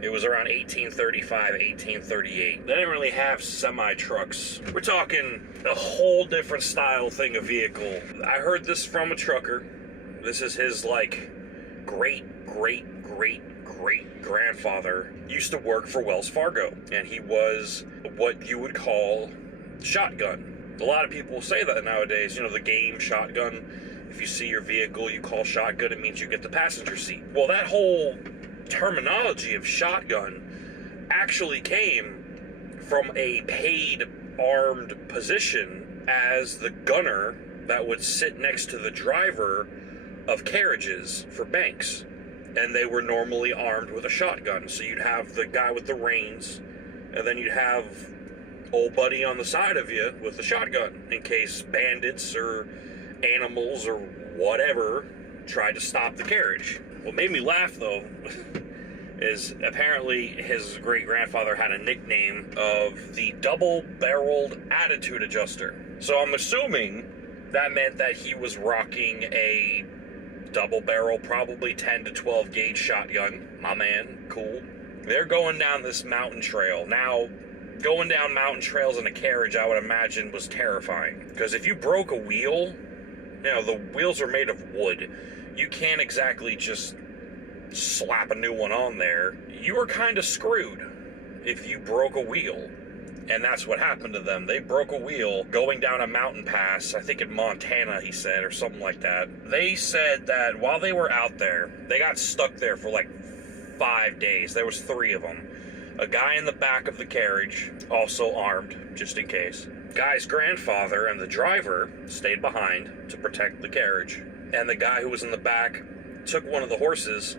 It was around 1835, 1838. They didn't really have semi-trucks. We're talking a whole different style thing of vehicle. I heard this from a trucker. This is his, like, great-grandfather used to work for Wells Fargo, and he was what you would call shotgun. A lot of people say that nowadays, you know, the game shotgun. If you see your vehicle, you call shotgun, it means you get the passenger seat. Well, that whole terminology of shotgun actually came from a paid armed position as the gunner that would sit next to the driver of carriages for banks. And they were normally armed with a shotgun. So you'd have the guy with the reins, and then you'd have old buddy on the side of you with the shotgun in case bandits or animals or whatever tried to stop the carriage. What made me laugh, though, is apparently his great-grandfather had a nickname of the double-barreled attitude adjuster. So I'm assuming that meant that he was rocking a double-barrel, probably 10 to 12 gauge shotgun. My man, cool. They're going down this mountain trail. Now, going down mountain trails in a carriage, I would imagine, was terrifying. Because if you broke a wheel, you know, the wheels are made of wood. You can't exactly just slap a new one on there. You were kind of screwed if you broke a wheel. And that's what happened to them. They broke a wheel going down a mountain pass, I think in Montana, he said, or something like that. They said that while they were out there, they got stuck there for like 5 days. There was 3 of them. A guy in the back of the carriage, also armed, just in case. Guy's grandfather and the driver stayed behind to protect the carriage. And the guy who was in the back took one of the horses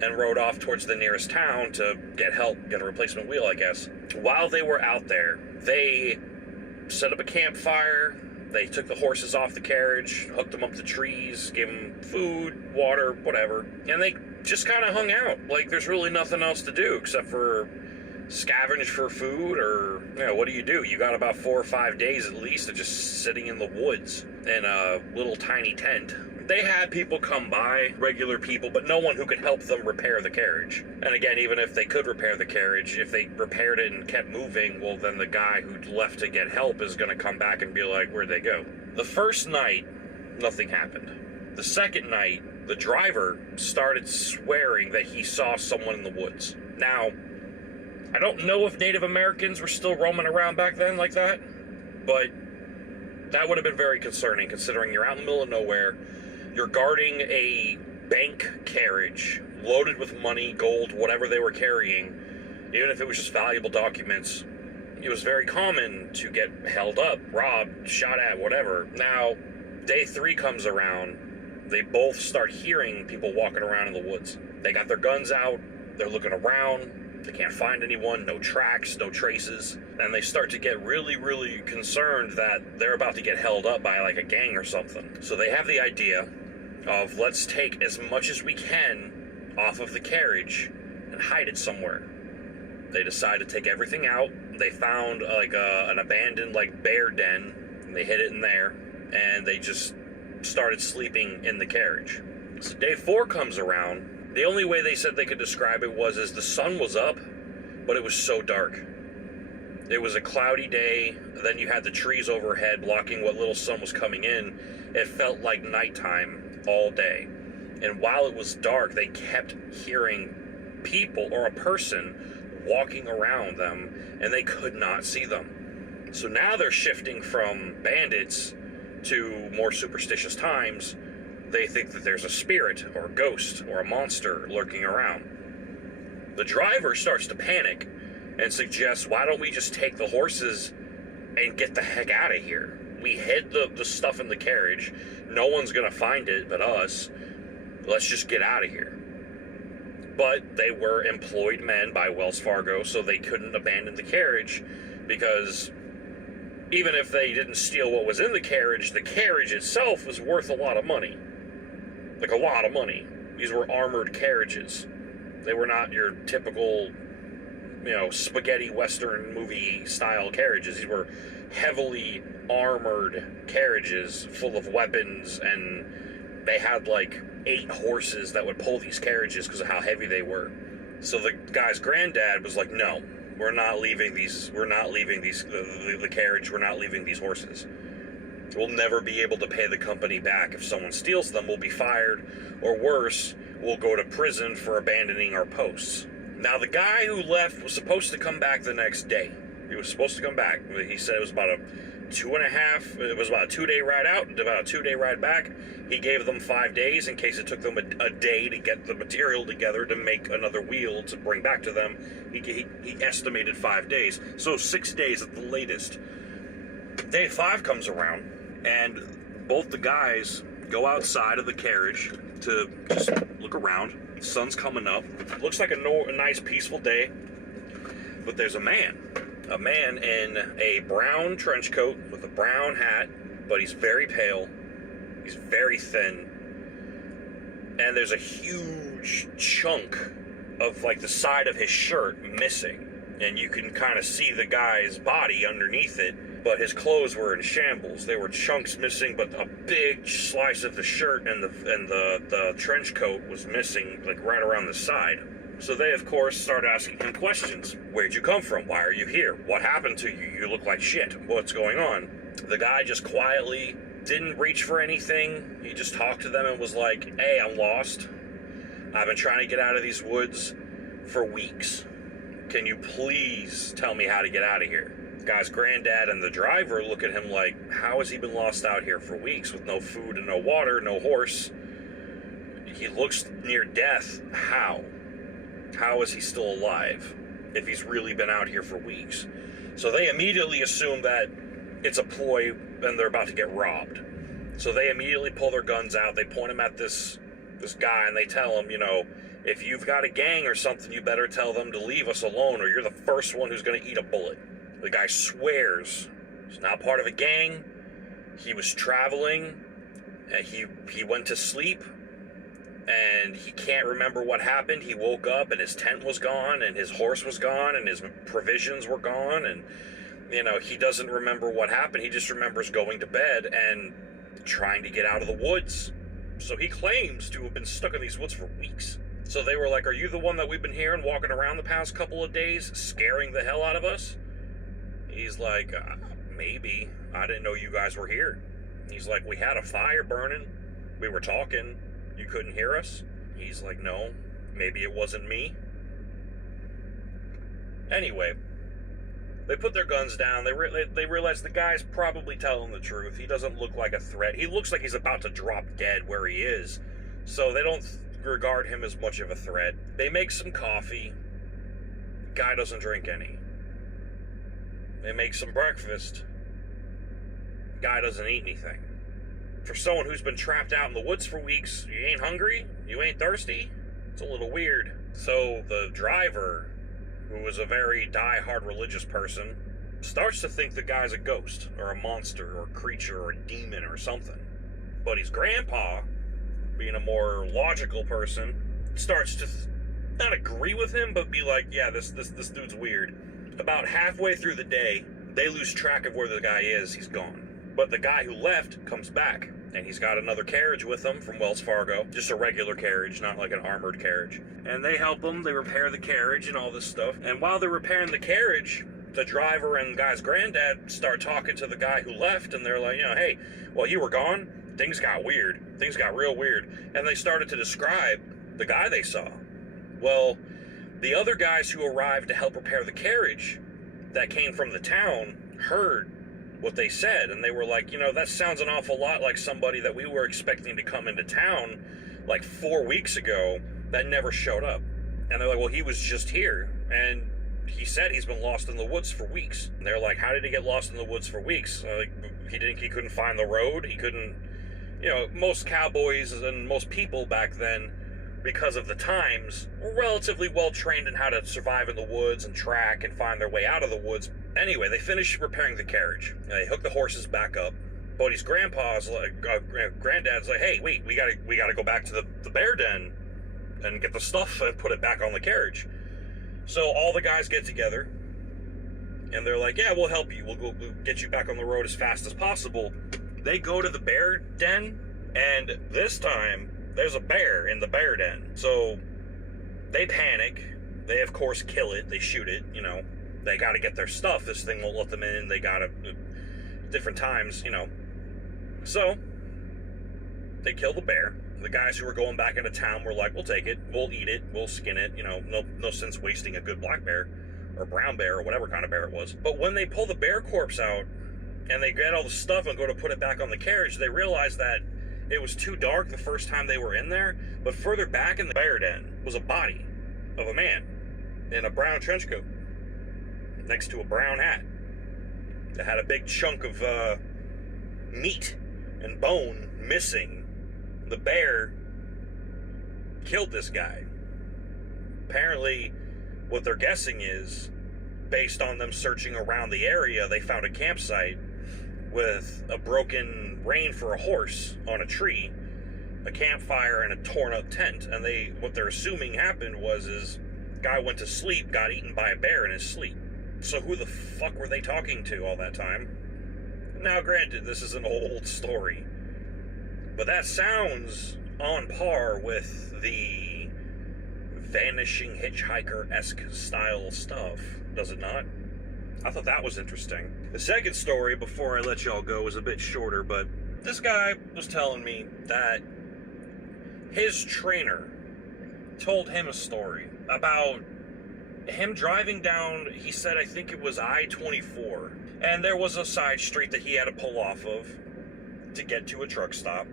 and rode off towards the nearest town to get help, get a replacement wheel, I guess. While they were out there, they set up a campfire, they took the horses off the carriage, hooked them up to trees, gave them food, water, whatever, and they just kind of hung out. Like, there's really nothing else to do except for scavenge for food, or, you know, what do? You got about 4 or 5 days at least of just sitting in the woods in a little tiny tent. They had people come by, regular people, but no one who could help them repair the carriage. And again, even if they could repair the carriage, if they repaired it and kept moving, well, then the guy who left to get help is going to come back and be like, where'd they go? The first night, nothing happened. The second night, the driver started swearing that he saw someone in the woods. Now, I don't know if Native Americans were still roaming around back then like that, but that would have been very concerning, considering you're out in the middle of nowhere. You're guarding a bank carriage loaded with money, gold, whatever they were carrying. Even if it was just valuable documents, it was very common to get held up, robbed, shot at, whatever. Now, day 3 comes around. They both start hearing people walking around in the woods. They got their guns out. They're looking around. They can't find anyone, no tracks, no traces. And they start to get really, really concerned that they're about to get held up by like a gang or something. So they have the idea of, let's take as much as we can off of the carriage and hide it somewhere. They decide to take everything out. They found like an abandoned like bear den, and they hid it in there, and they just started sleeping in the carriage. So day 4 comes around. The only way they said they could describe it was as the sun was up, but it was so dark. It was a cloudy day, then you had the trees overhead blocking what little sun was coming in. It felt like nighttime all day. And while it was dark, they kept hearing people or a person walking around them, and they could not see them. So now they're shifting from bandits to more superstitious times. They think that there's a spirit or a ghost or a monster lurking around. The driver starts to panic and suggests, why don't we just take the horses and get the heck out of here? We hid the stuff in the carriage. No one's going to find it but us. Let's just get out of here. But they were employed men by Wells Fargo, so they couldn't abandon the carriage, because even if they didn't steal what was in the carriage itself was worth a lot of money. Like, a lot of money. These were armored carriages. They were not your typical, you know, spaghetti western movie style carriages. These were heavily armored carriages full of weapons, and they had like 8 horses that would pull these carriages because of how heavy they were. So the guy's granddad was like, no, we're not leaving the carriage, we're not leaving these horses. We'll never be able to pay the company back. If someone steals them, we'll be fired, or worse, we'll go to prison for abandoning our posts. Now, the guy who left was supposed to come back the next day. He was supposed to come back. He said it was about a 2-day ride out, about a 2-day ride back. He gave them 5 days in case it took them a day to get the material together to make another wheel to bring back to them. He estimated 5 days, so 6 days at the latest. Day 5 comes around, and both the guys go outside of the carriage to just look around. The sun's coming up. Looks like a nice, peaceful day. But there's a man in a brown trench coat with a brown hat, but he's very pale. He's very thin. And there's a huge chunk of, like, the side of his shirt missing. And you can kind of see the guy's body underneath it, but his clothes were in shambles. There were chunks missing, but a big slice of the shirt and the trench coat was missing, like, right around the side. So they, of course, start asking him questions. Where'd you come from? Why are you here? What happened to you? You look like shit. What's going on? The guy just quietly didn't reach for anything. He just talked to them and was like, hey, I'm lost. I've been trying to get out of these woods for weeks. Can you please tell me how to get out of here? The guy's granddad and the driver look at him like, how has he been lost out here for weeks with no food and no water, no horse? He looks near death. How? How is he still alive if he's really been out here for weeks? So they immediately assume that it's a ploy and they're about to get robbed. So they immediately pull their guns out. They point them at this guy and they tell him, you know, if you've got a gang or something, you better tell them to leave us alone or you're the first one who's going to eat a bullet. The guy swears he's not part of a gang. He was traveling and he went to sleep and he can't remember what happened. He woke up and his tent was gone and his horse was gone and his provisions were gone, and you know, he doesn't remember what happened. He just remembers going to bed and trying to get out of the woods. So he claims to have been stuck in these woods for weeks. So they were like, are you the one that we've been hearing walking around the past couple of days, scaring the hell out of us? He's like, maybe. I didn't know you guys were here. He's like, we had a fire burning. We were talking. You couldn't hear us? He's like, no, maybe it wasn't me. Anyway, they put their guns down. They realize the guy's probably telling the truth. He doesn't look like a threat. He looks like he's about to drop dead where he is. So they don't regard him as much of a threat. They make some coffee. Guy doesn't drink any. They make some breakfast. Guy doesn't eat anything. For someone who's been trapped out in the woods for weeks, you ain't hungry? You ain't thirsty? It's a little weird. So the driver, who is a very die-hard religious person, starts to think the guy's a ghost, or a monster, or a creature, or a demon, or something. But his grandpa, being a more logical person, starts to not agree with him, but be like, yeah, this dude's weird. About halfway through the day, they lose track of where the guy is. He's gone. But the guy who left comes back, and he's got another carriage with him from Wells Fargo. Just a regular carriage, not like an armored carriage. And they help him. They repair the carriage and all this stuff. And while they're repairing the carriage, the driver and the guy's granddad start talking to the guy who left, and they're like, you know, hey, while you were gone, things got weird. Things got real weird. And they started to describe the guy they saw. Well, the other guys who arrived to help repair the carriage that came from the town heard what they said, and they were like, you know, that sounds an awful lot like somebody that we were expecting to come into town like 4 weeks ago that never showed up. And they're like, well, he was just here, and he said he's been lost in the woods for weeks. And they're like, how did he get lost in the woods for weeks? Like, he couldn't find the road. He couldn't, you know, most cowboys and most people back then, because of the times, were relatively well trained in how to survive in the woods and track and find their way out of the woods. Anyway, they finish repairing the carriage. They hook the horses back up. Bodie's granddad's like, hey, wait, we gotta go back to the bear den and get the stuff and put it back on the carriage. So all the guys get together, and they're like, yeah, we'll help you. We'll get you back on the road as fast as possible. They go to the bear den, and this time, there's a bear in the bear den. So they panic. They, of course, kill it. They shoot it, They got to get their stuff. This thing won't let them in. They got to... different times, So, they kill the bear. The guys who were going back into town were like, we'll take it. We'll eat it. We'll skin it. No sense wasting a good black bear or brown bear or whatever kind of bear it was. But when they pull the bear corpse out and they get all the stuff and go to put it back on the carriage, they realize that it was too dark the first time they were in there, but further back in the bear den was a body of a man in a brown trench coat next to a brown hat that had a big chunk of meat and bone missing. The bear killed this guy. Apparently, what they're guessing is, based on them searching around the area, they found a campsite with a broken rein for a horse on a tree, a campfire, and a torn up tent. And what they're assuming happened is guy went to sleep, got eaten by a bear in his sleep. So who the fuck were they talking to all that time? Now granted, this is an old story, but that sounds on par with the Vanishing hitchhiker-esque style stuff, does it not? I thought that was interesting. The second story, before I let y'all go, is a bit shorter, but this guy was telling me that his trainer told him a story about him driving down, he said, I think it was I-24, and there was a side street that he had to pull off of to get to a truck stop.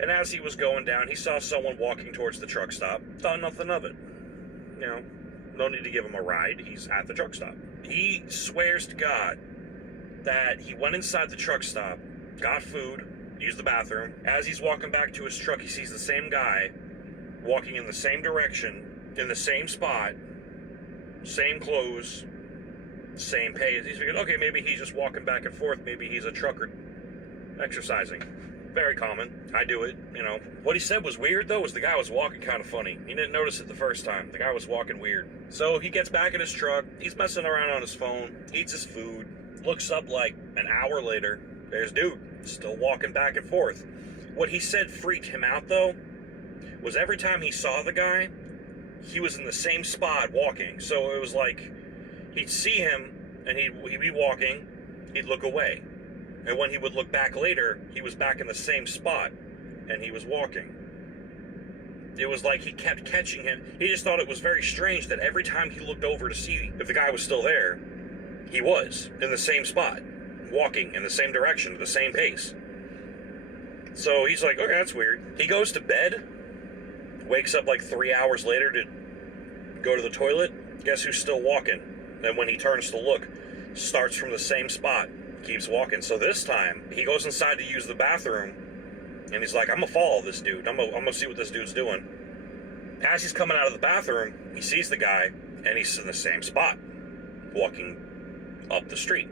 And as he was going down, he saw someone walking towards the truck stop. Thought nothing of it. No need to give him a ride. He's at the truck stop. He swears to God that he went inside the truck stop, got food, used the bathroom. As he's walking back to his truck, he sees the same guy walking in the same direction, in the same spot, same clothes, same pace. He's figured, okay, maybe he's just walking back and forth. Maybe he's a trucker exercising. Very common. I do it, What he said was weird, though, was the guy was walking kind of funny. He didn't notice it the first time. The guy was walking weird. So he gets back in his truck. He's messing around on his phone. Eats his food. Looks up like an hour later. There's dude still walking back and forth. What he said freaked him out, though, was every time he saw the guy, he was in the same spot walking. So it was like he'd see him and he'd be walking. He'd look away. And when he would look back later, he was back in the same spot, and he was walking. It was like he kept catching him. He just thought it was very strange that every time he looked over to see if the guy was still there, he was in the same spot, walking in the same direction, at the same pace. So he's like, okay, that's weird. He goes to bed, wakes up like 3 hours later to go to the toilet. Guess who's still walking? And when he turns to look, starts from the same spot. Keeps walking. So this time he goes inside to use the bathroom, and he's like, I'm gonna follow this dude. I'm gonna see what this dude's doing. As he's coming out of the bathroom, he sees the guy, and he's in the same spot, walking up the street.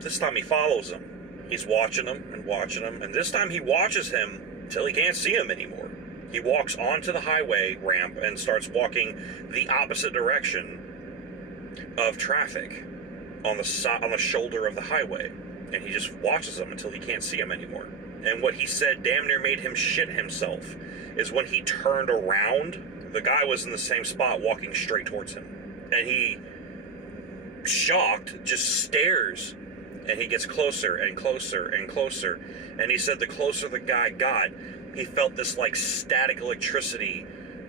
This time he follows him. He's watching him, and this time he watches him till he can't see him anymore. He walks onto the highway ramp and starts walking the opposite direction of traffic on the shoulder of the highway, and he just watches him until he can't see him anymore. And what he said damn near made him shit himself is when he turned around, the guy was in the same spot walking straight towards him, and he, shocked, just stares, and he gets closer and closer and closer. And he said the closer the guy got, he felt this like static electricity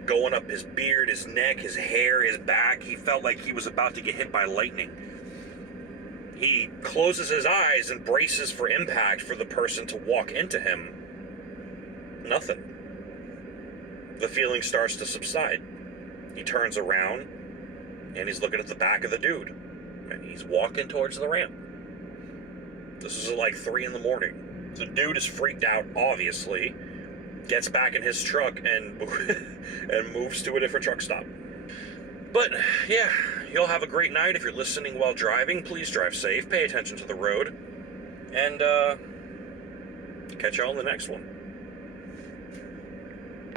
going up his beard, his neck, his hair, his back. He felt like he was about to get hit by lightning. He closes his eyes and braces for impact for the person to walk into him. Nothing. The feeling starts to subside. He turns around, and he's looking at the back of the dude. And he's walking towards the ramp. This is at like 3 in the morning. The dude is freaked out, obviously. Gets back in his truck and moves to a different truck stop. But, yeah, y'all have a great night. If you're listening while driving, please drive safe. Pay attention to the road. And, catch y'all in the next one.